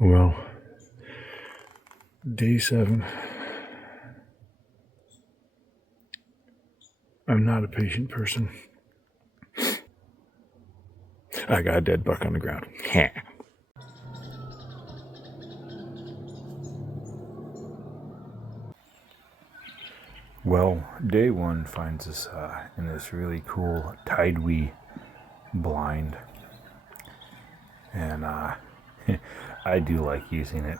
Well, day 7. I'm not a patient person. I got a dead buck on the ground. Well, day 1 finds us in this really cool tidewee blind. And I do like using it.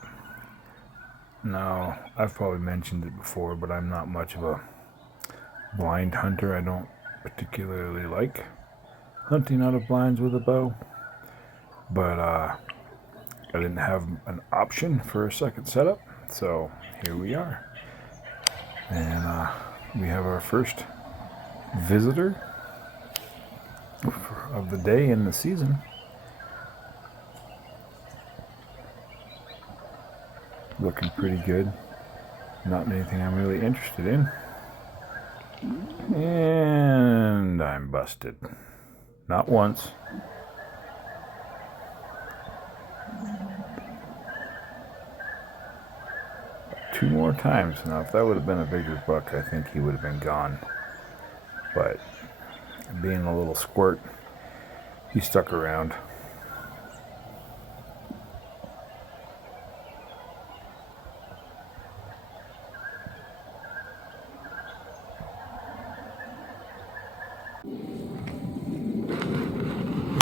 Now, I've probably mentioned it before, but I'm not much of a blind hunter. I don't particularly like hunting out of blinds with a bow. But I didn't have an option for a second setup, so here we are. And we have our first visitor of the day in the season. Looking pretty good. Not anything I'm really interested in. And I'm busted. Not once. Two more times. Now, if that would have been a bigger buck, I think he would have been gone. But being a little squirt, he stuck around.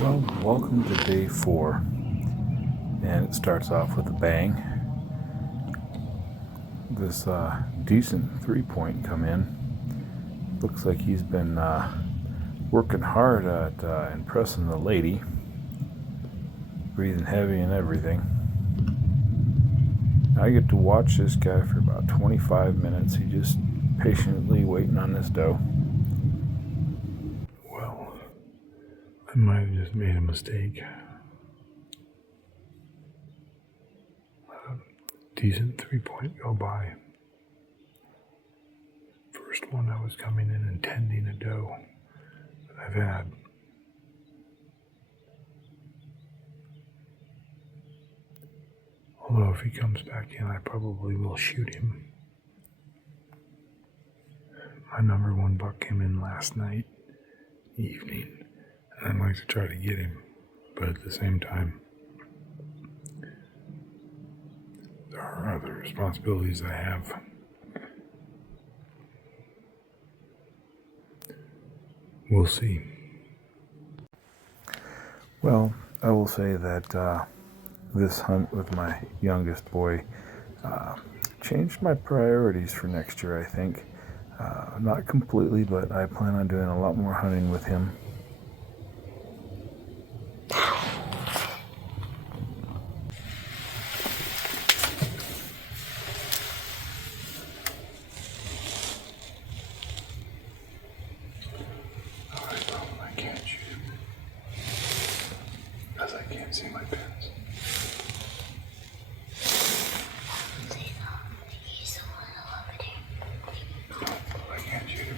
Well, welcome to day 4. And it starts off with a bang. This decent 3-point come in. Looks like he's been working hard at impressing the lady. Breathing heavy and everything. I get to watch this guy for about 25 minutes. He just patiently waiting on this doe. Well, I might have just made a mistake. Let a decent 3-point go by. First one I was coming in intending a doe that I've had. Although if he comes back in, I probably will shoot him. My number 1 buck came in last night evening, and I'd like to try to get him, but at the same time, there are other responsibilities I have. We'll see. Well, I will say that this hunt with my youngest boy changed my priorities for next year, I think. Not completely, but I plan on doing a lot more hunting with him. I can't shoot him because I can't see my pins. I can't shoot him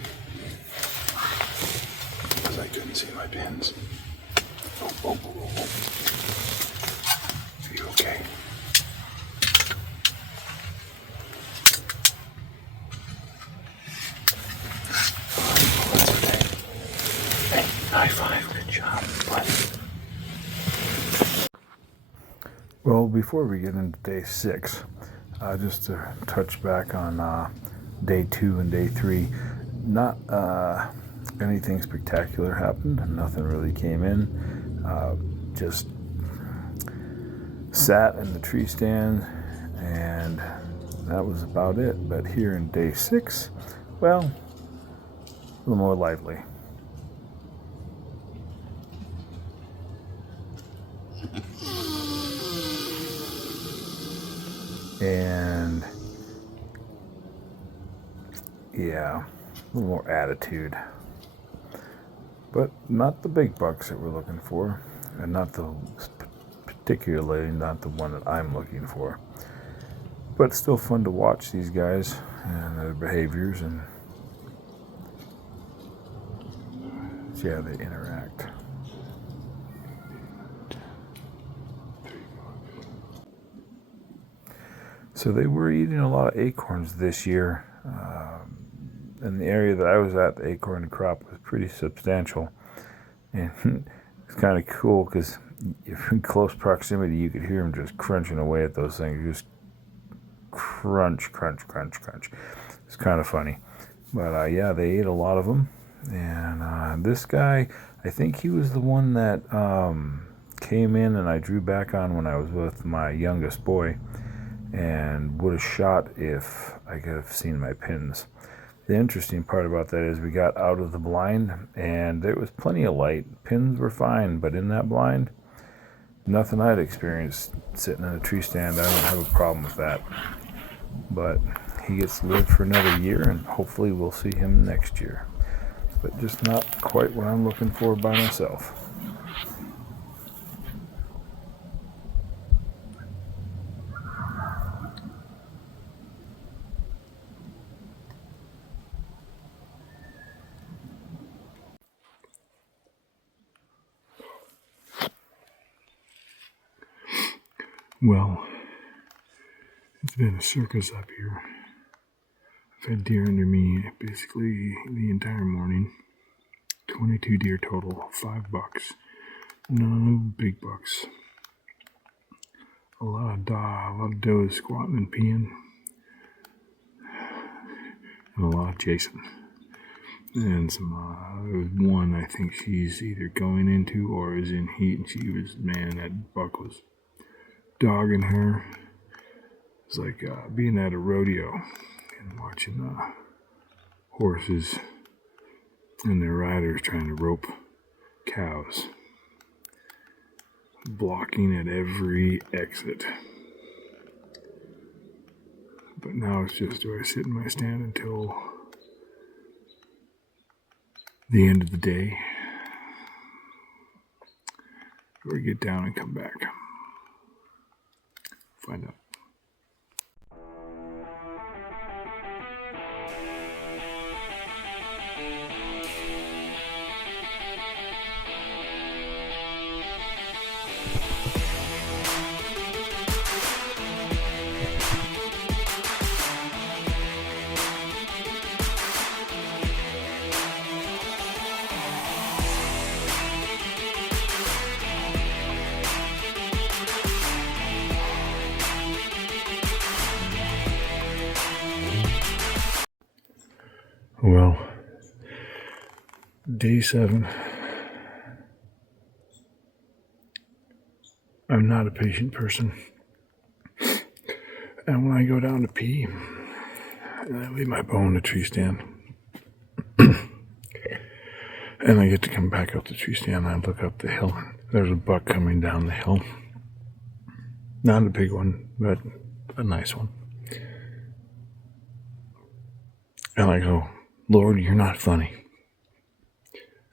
because I couldn't see my pins. Oh. Are you okay? Hey, high five. Good job, buddy. Well, before we get into day 6, just to touch back on day 2 and day 3, not anything spectacular happened. Nothing really came in. Just sat in the tree stand, and that was about it. But here in day 6, well, a little more lively. And yeah, a little more attitude. But not the big bucks that we're looking for, and particularly not the one that I'm looking for. But it's still fun to watch these guys and their behaviors, and see how they interact. So they were eating a lot of acorns this year. In the area that I was at, the acorn crop was pretty substantial. And it's kind of cool because if in close proximity, you could hear them just crunching away at those things. Just crunch, crunch, crunch, crunch. It's kind of funny. But yeah, they ate a lot of them. And this guy, I think he was the one that came in and I drew back on when I was with my youngest boy, and would have shot if I could have seen my pins. The interesting part about that is we got out of the blind and there was plenty of light. Pins were fine, but in that blind, nothing I'd experienced sitting in a tree stand. I don't have a problem with that. But he gets to live for another year, and hopefully we'll see him next year. But just not quite what I'm looking for by myself. Well, it's been a circus up here. I've had deer under me basically the entire morning. 22 deer total, 5 bucks. No big bucks. A lot of does squatting and peeing. And a lot of chasing. And some, one I think she's either going into or is in heat, and she was, man, that buck was dogging her. It's like being at a rodeo and watching horses and their riders trying to rope cows, blocking at every exit. But now it's just, do I sit in my stand until the end of the day, or get down and come back? Find out. Well, day 7. I'm not a patient person. And when I go down to pee, and I leave my bow in the tree stand, and I get to come back up the tree stand, I look up the hill. There's a buck coming down the hill. Not a big one, but a nice one. And I go, Lord, you're not funny.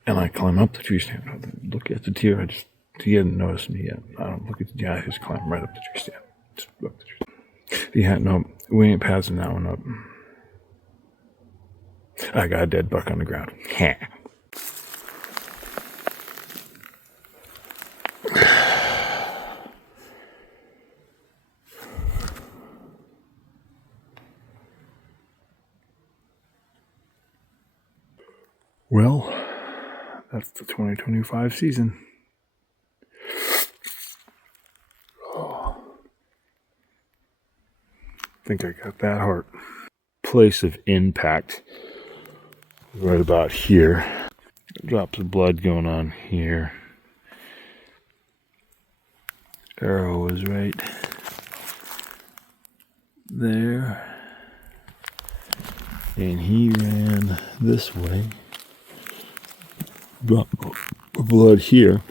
And I climb up the tree stand. I look at the deer. He hadn't noticed me yet. I don't look at the deer. I just climb right up the tree stand. Just up the tree stand. Yeah, no, we ain't passing that one up. I got a dead buck on the ground. Well, that's the 2025 season. Oh, I think I got that heart. Place of impact right about here. Drops of blood going on here. Arrow was right there. And he ran this way. Drop of blood here.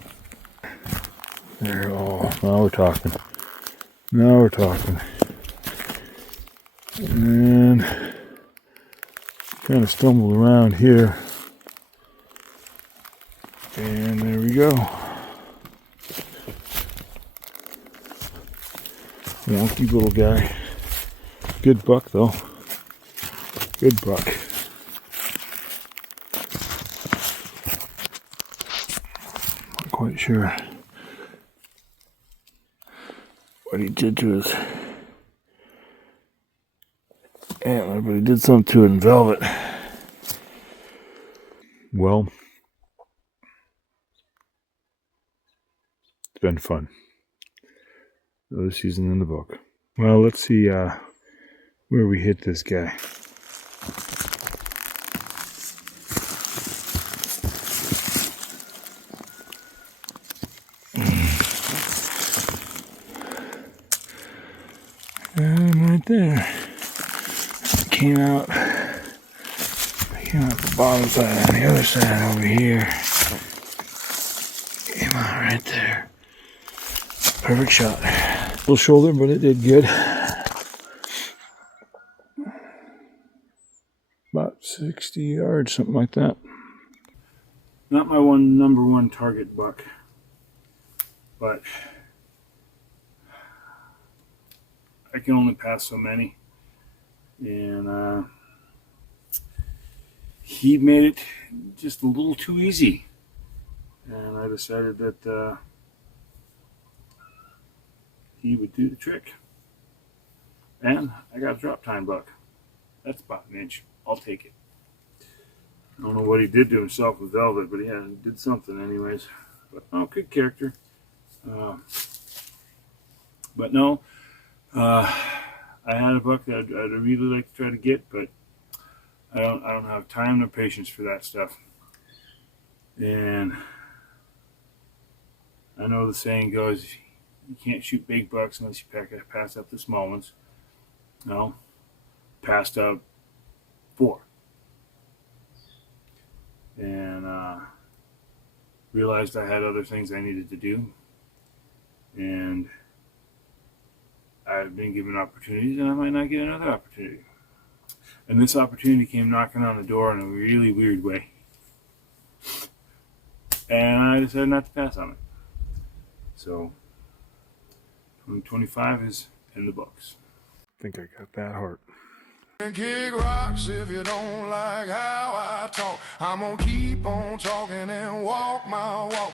There, oh, now we're talking. Now we're talking. And kind of stumbled around here. And there we go. Wonky little guy. Good buck though. Good buck. Not quite sure what he did to his but he did something to it in velvet. Well, it's been fun. Another season in the book. Well, let's see where we hit this guy. Right there. Came out the bottom side on the other side over here. Came out right there. Perfect shot. Little shoulder, but it did good. About 60 yards, something like that. Not my number one target buck, but I can only pass so many, and he made it just a little too easy, and I decided that he would do the trick, and I got a drop time buck. That's about an inch. I'll take it. I don't know what he did to himself with velvet, but yeah, he did something anyways. But oh, good character. But no, I had a buck that I'd really like to try to get, but I don't have time or patience for that stuff. And I know the saying goes, you can't shoot big bucks unless you pass up the small ones. No, passed up 4. And realized I had other things I needed to do. And I've been given opportunities, and I might not get another opportunity. And this opportunity came knocking on the door in a really weird way. And I decided not to pass on it. So, 2025 is in the books. I think I got that heart. Kick rocks if you don't like how I talk. I'm gonna keep on talking and walk my walk.